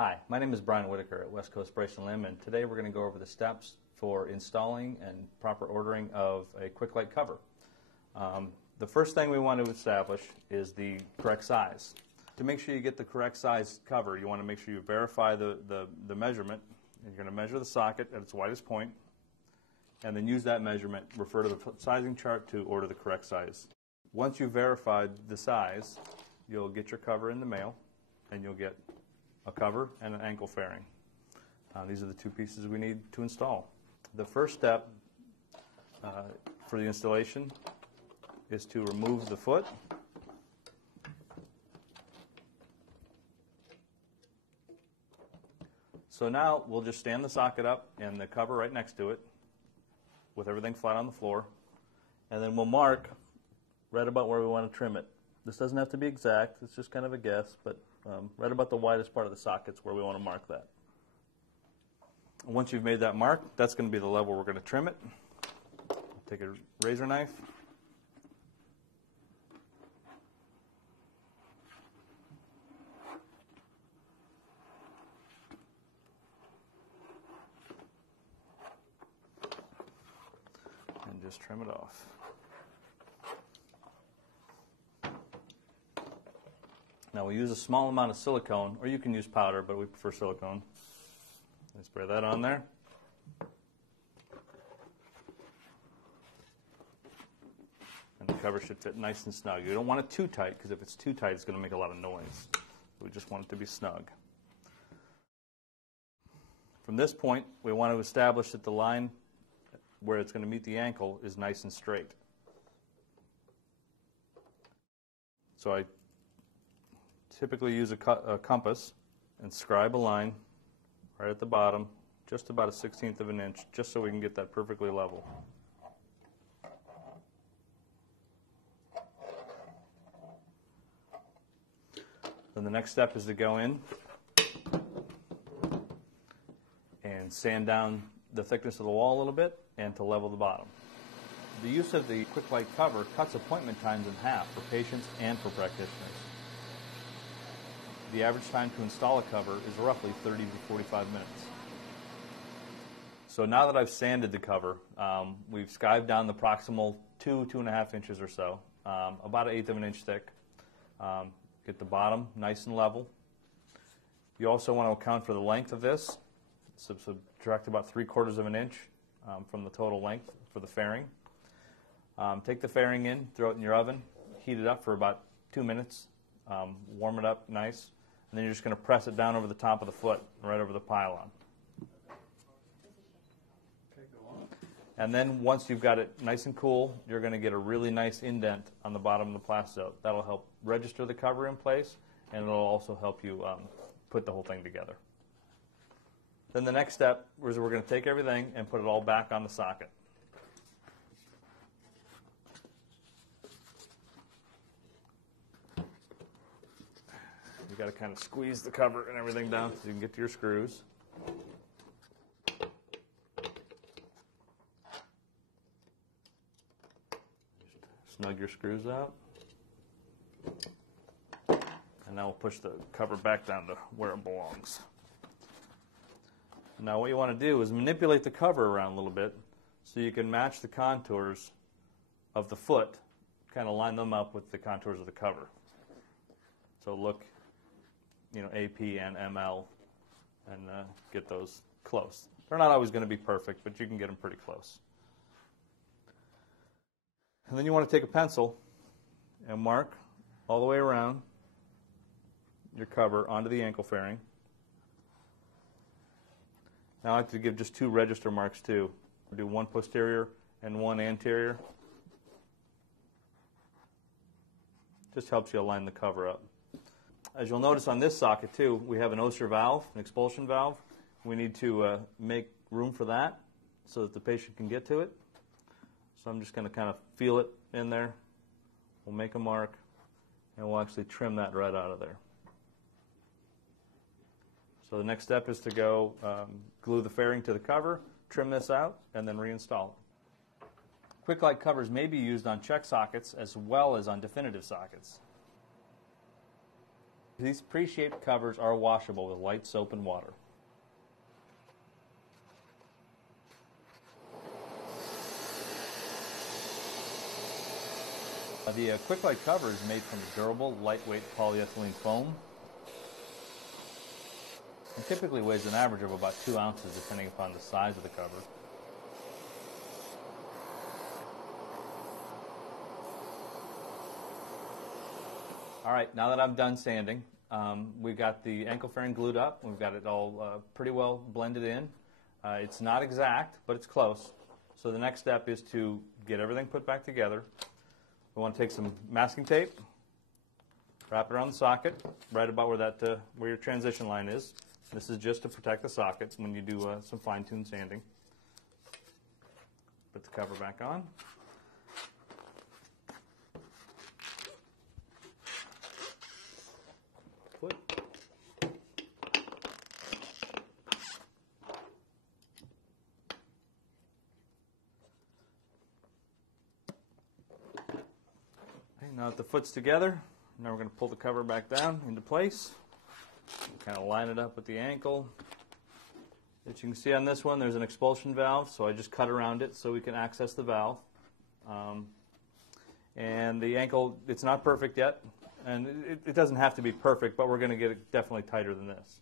Hi, my name is Brian Whitaker at West Coast Brace & Limb, and today we're going to go over the steps for installing and proper ordering of a Quicklite cover. The first thing we want to establish is the correct size. To make sure you get the correct size cover, you want to make sure you verify the measurement. You're going to measure the socket at its widest point, and then use that measurement, refer to the sizing chart to order the correct size. Once you've verified the size, you'll get your cover in the mail, and you'll get a cover and an ankle fairing. These are the two pieces we need to install. The first step for the installation is to remove the foot. So now we'll just stand the socket up and the cover right next to it with everything flat on the floor, and then we'll mark right about where we want to trim it. This doesn't have to be exact, it's just kind of a guess, but right about the widest part of the socket's where we want to mark that. Once you've made that mark, that's going to be the level we're going to trim it. Take a razor knife. And just trim it off. Now we use a small amount of silicone, or you can use powder, but we prefer silicone. And spray that on there. And the cover should fit nice and snug. You don't want it too tight, because if it's too tight, it's going to make a lot of noise. We just want it to be snug. From this point, we want to establish that the line where it's going to meet the ankle is nice and straight. So I typically use a compass and scribe a line right at the bottom, just about 1/16 of an inch, just so we can get that perfectly level. Then the next step is to go in and sand down the thickness of the wall a little bit and to level the bottom. The use of the Quicklite cover cuts appointment times in half for patients and for practitioners. The average time to install a cover is roughly 30 to 45 minutes. So now that I've sanded the cover, we've skived down the proximal 2.5 inches or so, about 1/8 of an inch thick. Get the bottom nice and level. You also want to account for the length of this. Subtract about 3/4 of an inch from the total length for the fairing. Take the fairing in, throw it in your oven, heat it up for about 2 minutes, warm it up nice, and then you're just going to press it down over the top of the foot, right over the pylon. And then once you've got it nice and cool, you're going to get a really nice indent on the bottom of the plasto. That'll help register the cover in place, and it'll also help you put the whole thing together. Then the next step is we're going to take everything and put it all back on the socket. You got to kind of squeeze the cover and everything down so you can get to your screws. Snug your screws out. And now we'll push the cover back down to where it belongs. Now what you want to do is manipulate the cover around a little bit so you can match the contours of the foot, kind of line them up with the contours of the cover. So look, AP and ML, and get those close. They're not always going to be perfect, but you can get them pretty close. And then you want to take a pencil and mark all the way around your cover onto the ankle fairing. Now I like to give just 2 register marks too. I'll do one posterior and one anterior. Just helps you align the cover up. As you'll notice on this socket too, we have an Oster valve, an expulsion valve. We need to make room for that so that the patient can get to it. So I'm just going to kind of feel it in there. We'll make a mark, and we'll actually trim that right out of there. So the next step is to go glue the fairing to the cover, trim this out, and then reinstall it. Quicklite covers may be used on check sockets as well as on definitive sockets. These pre-shaped covers are washable with light soap and water. The Quicklite cover is made from durable, lightweight polyethylene foam. It typically weighs an average of about 2 ounces depending upon the size of the cover. All right, now that I'm done sanding, we've got the ankle fairing glued up. We've got it all pretty well blended in. It's not exact, but it's close. So the next step is to get everything put back together. We want to take some masking tape, wrap it around the socket, right about where your transition line is. This is just to protect the sockets when you do some fine-tune sanding. Put the cover back on. Put. Okay, now that the foot's together, now we're going to pull the cover back down into place. Kind of line it up with the ankle. As you can see on this one, there's an expulsion valve, so I just cut around it so we can access the valve. And the ankle, it's not perfect yet, and it doesn't have to be perfect, but we're going to get it definitely tighter than this.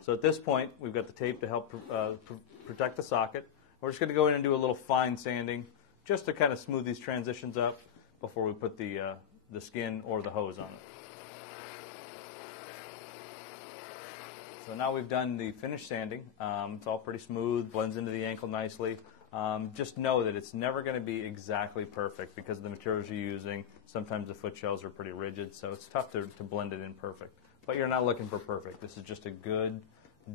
So at this point, we've got the tape to help protect the socket. We're just going to go in and do a little fine sanding just to kind of smooth these transitions up before we put the skin or the hose on it. So now we've done the finish sanding. It's all pretty smooth, blends into the ankle nicely. Just know that it's never going to be exactly perfect because of the materials you're using. Sometimes the foot shells are pretty rigid, so it's tough to blend it in perfect. But you're not looking for perfect. This is just a good,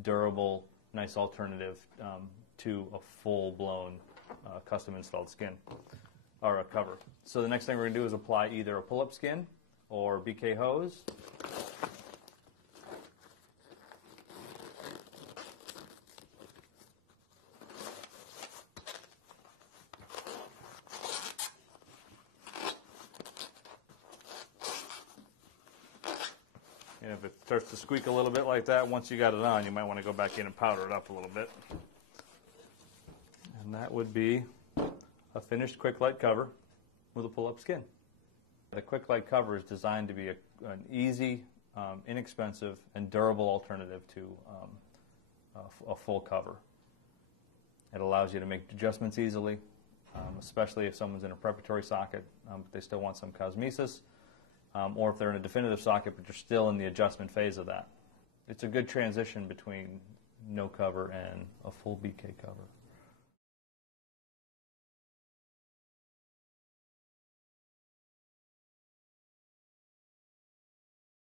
durable, nice alternative to a full-blown custom-installed skin or a cover. So the next thing we're going to do is apply either a pull-up skin or BK hose. And if it starts to squeak a little bit like that, once you got it on, you might want to go back in and powder it up a little bit. And that would be a finished Quicklite cover with a pull-up skin. The Quicklite cover is designed to be an easy, inexpensive, and durable alternative to a full cover. It allows you to make adjustments easily, especially if someone's in a preparatory socket, but they still want some cosmesis. Or if they're in a definitive socket but you're still in the adjustment phase of that. It's a good transition between no cover and a full BK cover.